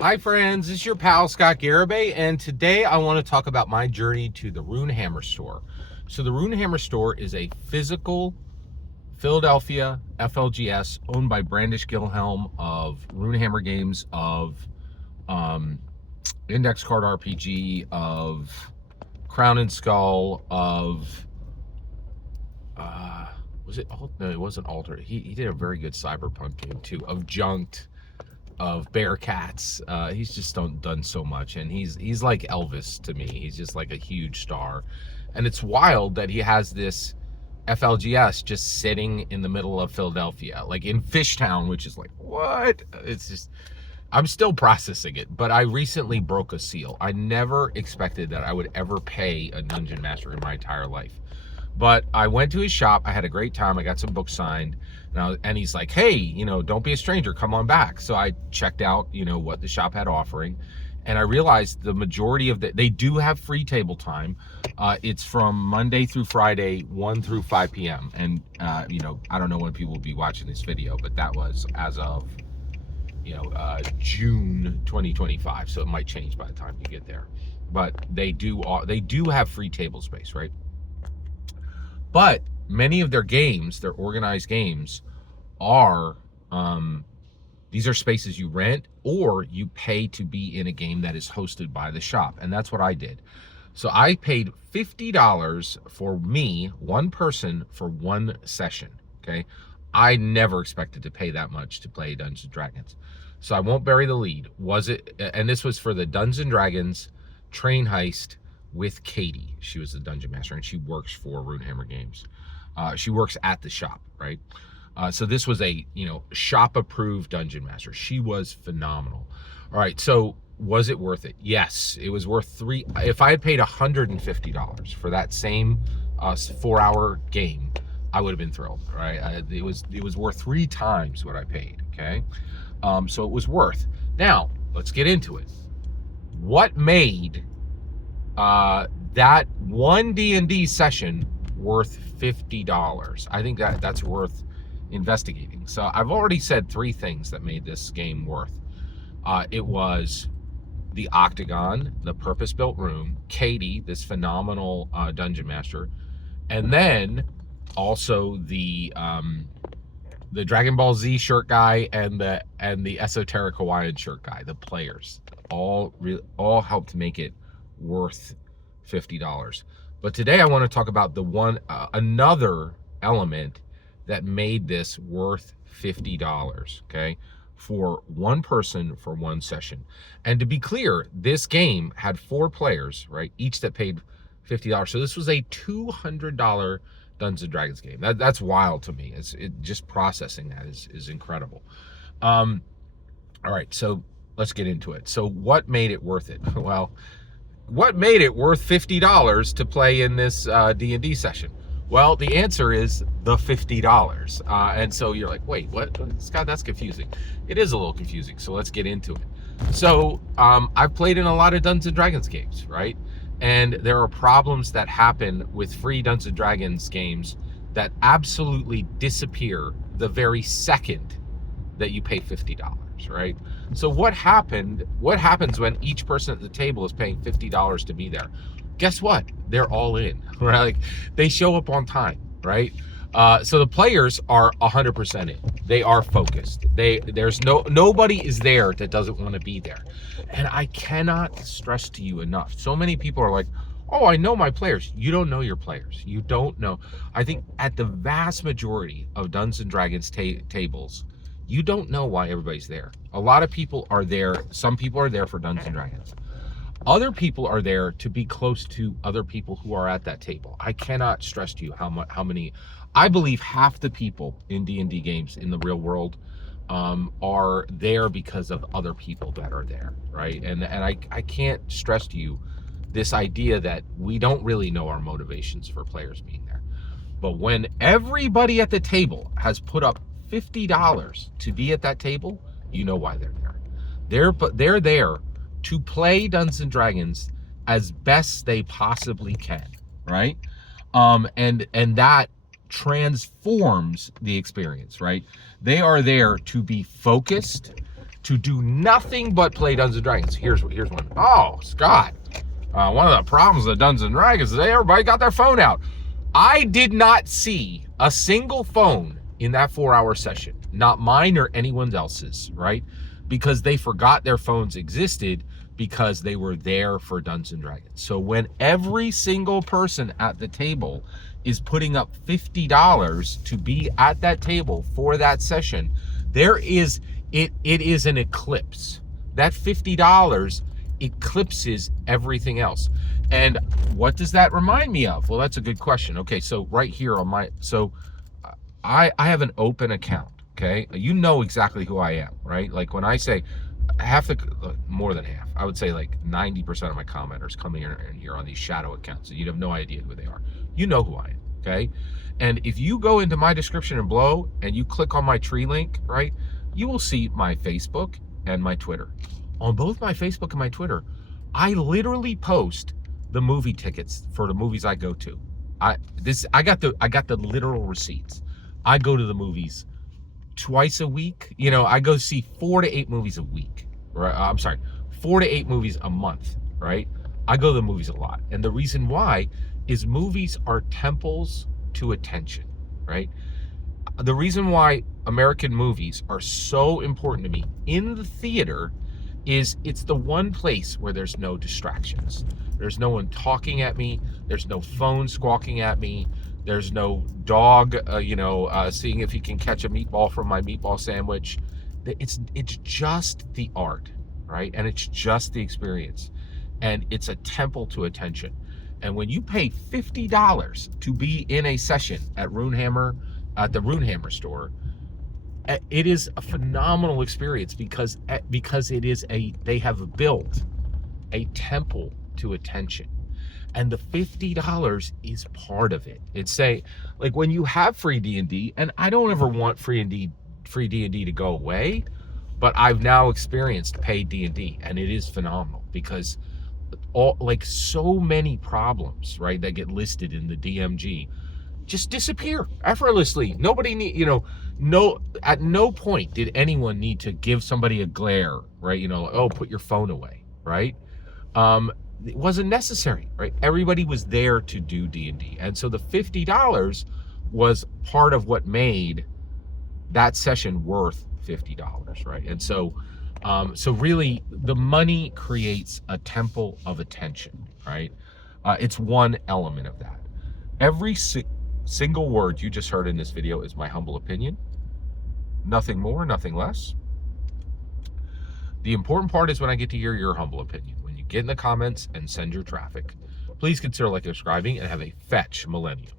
Hi friends, it's your pal Scott Garibay, and today I want to talk about my journey to the Runehammer store. So the Runehammer store is a physical Philadelphia FLGS owned by Brandish Gilhelm of Runehammer Games, of Index Card RPG, of Crown and Skull, of was it? No, it wasn't Alter. He did a very good cyberpunk game too. Of Junked, of Bearcats. He's just done so much, and he's like Elvis to me. He's just like a huge star, and it's wild that he has this FLGS just sitting in the middle of Philadelphia, like in Fishtown, which is like, what? It's just, I'm still processing it, but I recently broke a seal. I never expected that I would ever pay a dungeon master in my entire life. But I went to his shop. I had a great time. I got some books signed. And he's like, hey, don't be a stranger. Come on back. So I checked out, what the shop had offering. And I realized the majority of they do have free table time. It's from Monday through Friday, 1 through 5 p.m. And, I don't know when people will be watching this video, but that was as of, June 2025. So it might change by the time you get there. But they do have free table space, right? But many of their games, their organized games, are these are spaces you rent or you pay to be in a game that is hosted by the shop. And that's what I did. So I paid $50 for me, one person, for one session. Okay. I never expected to pay that much to play Dungeons and Dragons. So I won't bury the lead. Was it, and this was for the Dungeons and Dragons train heist with Katie. She was the dungeon master, and she works for Runehammer Games. She works at the shop, right? So this was a shop approved dungeon master. She was phenomenal. All right, so was it worth it? Yes, it was worth if I had paid $150 for that same 4-hour game, I would have been thrilled, right? It was worth 3 times what I paid. Okay, so it was worth. Now let's get into it. What made that one D&D session worth $50? I think that's worth investigating. So I've already said 3 things that made this game worth. It was the Octagon, the purpose-built room, Katie, this phenomenal dungeon master, and then also the Dragon Ball Z shirt guy and the esoteric Hawaiian shirt guy. The players all helped make it worth $50. But today I want to talk about another element that made this worth $50, okay, for one person for one session. And to be clear, this game had 4 players, right, each that paid $50. So this was a $200 Dungeons and Dragons game. That's wild to me. Just processing that is incredible. All right, so let's get into it. So what made it worth it? Well, what made it worth $50 to play in this D&D session? Well, the answer is the $50. And so you're like, wait, what? Scott, that's confusing. It is a little confusing, so let's get into it. So I've played in a lot of Dungeons and Dragons games, right? And there are problems that happen with free Dungeons and Dragons games that absolutely disappear the very second that you pay $50, right? So what happens when each person at the table is paying $50 to be there? Guess what? They're all in, right? Like, they show up on time, right? So the players are 100% in. They are focused. There's nobody is there that doesn't want to be there. And I cannot stress to you enough. So many people are like, oh, I know my players. You don't know your players. You don't know. I think at the vast majority of Dungeons and Dragons tables, you don't know why everybody's there. A lot of people are there. Some people are there for Dungeons and Dragons. Other people are there to be close to other people who are at that table. I cannot stress to you how many. I believe half the people in D&D games in the real world are there because of other people that are there, right? And I can't stress to you this idea that we don't really know our motivations for players being there. But when everybody at the table has put up $50 to be at that table, you know why they're there. They're there to play Dungeons and Dragons as best they possibly can, right? And that transforms the experience, right? They are there to be focused, to do nothing but play Dungeons and Dragons. Here's one. Oh, Scott. One of the problems with Dungeons and Dragons is everybody got their phone out. I did not see a single phone in that 4-hour session, not mine or anyone else's, right? Because they forgot their phones existed because they were there for Dungeons and Dragons. So when every single person at the table is putting up $50 to be at that table for that session, it is an eclipse. That $50 eclipses everything else. And what does that remind me of? Well, that's a good question. Okay, so right here on my, I have an open account, okay? You know exactly who I am, right? Like when I say more than half, I would say like 90% of my commenters coming in here on these shadow accounts, you'd have no idea who they are. You know who I am, okay? And if you go into my description and below and you click on my tree link, right, you will see my Facebook and my Twitter. On both my Facebook and my Twitter, I literally post the movie tickets for the movies I go to. I got the literal receipts. I go to the movies twice a week. You know, I go see 4 to 8 movies a week. Right? I'm sorry, 4 to 8 movies a month, right? I go to the movies a lot. And the reason why is movies are temples to attention, right? The reason why American movies are so important to me in the theater is it's the one place where there's no distractions. There's no one talking at me. There's no phone squawking at me. There's no dog, seeing if he can catch a meatball from my meatball sandwich. It's just the art, right? And it's just the experience. And it's a temple to attention. And when you pay $50 to be in a session at Runehammer, at the Runehammer store, it is a phenomenal experience because they have built a temple to attention. And the $50 is part of it. It's like when you have free D&D, and I don't ever want free D&D to go away, but I've now experienced paid D&D, and it is phenomenal because so many problems, right, that get listed in the DMG just disappear effortlessly. Nobody at no point did anyone need to give somebody a glare, right? Put your phone away, right? It wasn't necessary, right? Everybody was there to do D&D. And so the $50 was part of what made that session worth $50, right? And so really the money creates a temple of attention, right? It's one element of that. Every single word you just heard in this video is my humble opinion. Nothing more, nothing less. The important part is when I get to hear your humble opinion. When you get in the comments and send your traffic. Please consider liking and subscribing and have a fetch millennium.